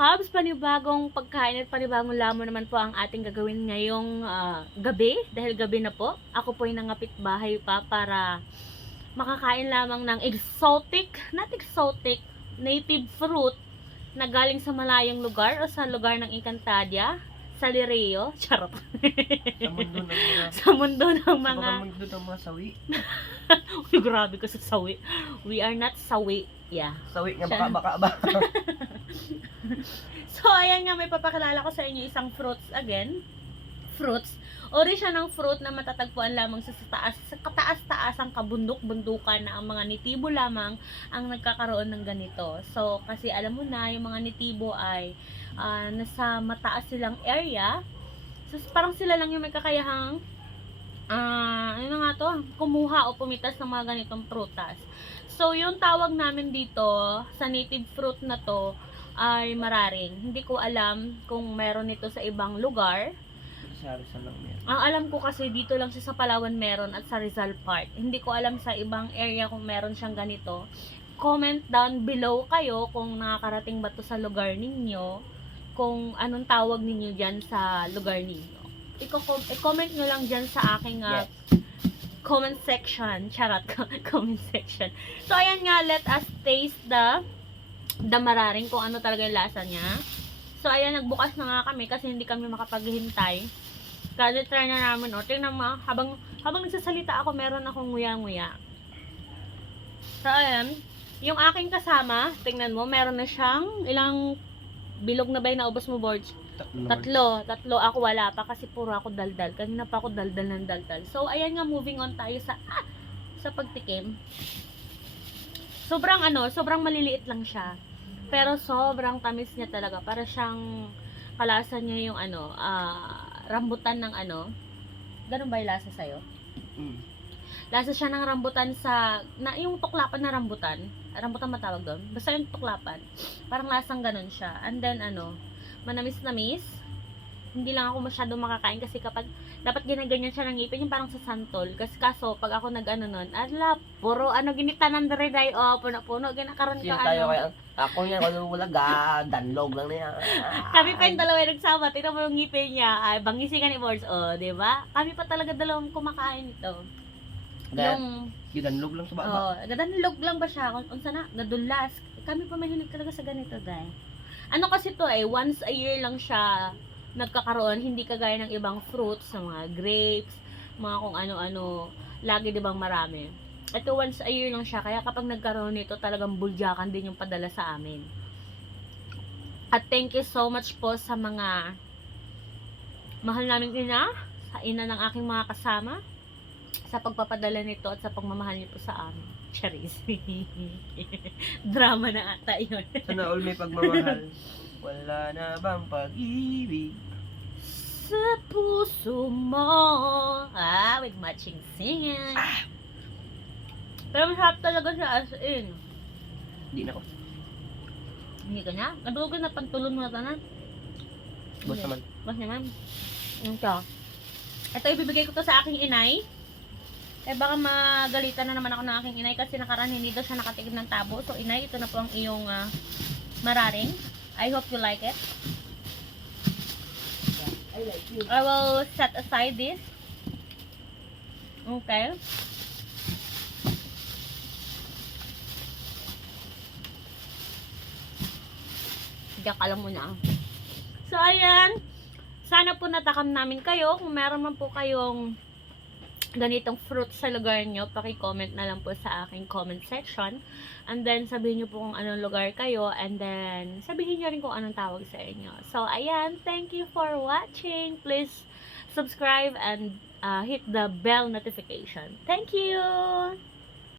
kahabs, panibagong pagkain at panibagong lamon naman po ang ating gagawin ngayong gabi. Dahil gabi na po, ako po ay nangapit bahay pa para makakain lamang ng not exotic, native fruit na galing sa malayong lugar o sa lugar ng Encantadia, sa Lireo. Charot. Sa mundo ng mga... Sa mundo ng mga... Sa mundo ng mga sawi. Uy, grabe ka sa sawi. We are not sawi. Yeah. Sawi nga baka ba. So, ayan nga, may papakilala ko sa inyo isang fruits again. Fruits. Ori siya ng fruit na matatagpuan lamang sa kataas-taasang kabundok-bundukan na ang mga nitibo lamang ang nagkakaroon ng ganito. So, kasi alam mo na, yung mga nitibo ay nasa mataas silang area. So, parang sila lang yung may kakayahang ano nga to, kumuha o pumitas ng mga ganitong prutas. So, yung tawag namin dito sa native fruit na to ay mararing. Hindi ko alam kung meron nito sa ibang lugar. Sa Rizal lang meron. Ang alam ko kasi dito lang siya sa Palawan meron at sa Rizal Park. Hindi ko alam sa ibang area kung meron siyang ganito. Comment down below kayo kung nakakarating ba to sa lugar ninyo. Kung anong tawag ninyo dyan sa lugar ninyo. I-comment nyo lang dyan sa aking comment section. Charot, comment section. So, ayan nga, let us taste the mararing kung ano talaga yung lasa niya. So, ayan, nagbukas na nga kami kasi hindi kami makapaghintay. Kasi try na namin, o. Tingnan mo, habang nagsasalita ako, meron akong nguya-nguya. So, ayan, yung aking kasama, tingnan mo, meron na siyang ilang bilog na ba yung naubos mo, boards? Tatlo. Ako wala pa kasi puro ako daldal. Kanina pa ako daldal ng daldal. So, ayan nga, moving on tayo sa pagtikim. Sobrang maliliit lang siya. Pero sobrang tamis niya talaga. Para siyang kalasa niya yung rambutan ng ganun ba yung lasa sa'yo? Lasa siya ng rambutan yung tuklapan na rambutan. Rambutan matawag doon. Basta yung tuklapan. Parang lasang ganun siya. And then manamis-namis. Hindi lang ako masyado makakain kasi kapag dapat ginaganyan siya ng ngipin, yung parang sa santol. Kasi kaso, pag ako nun, puro ginitanan dere day, puno-puno, ginakaroon ka tayo kaya, ako yan, wala danlog lang niya. Kami pa yung dalawa yung nagsama, tingnan mo yung ngipin niya, ay, bangisigan ni Boards, diba? Kami pa talaga dalawang kumakain ito. Yung danlog lang sa baba. gadanlog lang ba siya? Kung sana, gadulas. Kami pa mahilig talaga sa ganito, day. Ano kasi to once a year lang siya nagkakaroon, hindi kagaya ng ibang fruits, sa mga grapes, mga kung ano-ano, lagi dibang marami. Ito once a year lang siya, kaya kapag nagkaroon nito, talagang bulyakan din yung padala sa amin. At thank you so much po sa mga mahal naming ina, sa ina ng aking mga kasama, sa pagpapadala nito at sa pagmamahal niyo po sa amin. Charis. Drama na ata yun. Sana all may pagmamahal. Wala na bang pag-ibig sa puso mo? With matching singing. Pero masarap talaga siya as in. Hindi na ko. Hindi ka na? Nadugin na pantulon mo na tanan. Boss naman. Boss naman. Ito ibibigay ko to sa aking inay. Baka magalitan na naman ako ng aking inay kasi nakaraan hindi daw siya nakatigil ng tabo. So inay, ito na po ang iyong mararing. I hope you like it. I like you. I will set aside this. Okay. Diyak, alam mo na. So, ayan. Sana po natakam namin kayo. Kung meron man po kayong ganitong fruit sa lugar nyo, paki-comment na lang po sa aking comment section. And then, sabihin nyo po kung anong lugar kayo. And then, sabihin nyo rin kung anong tawag sa inyo. So, ayan. Thank you for watching. Please subscribe and hit the bell notification. Thank you!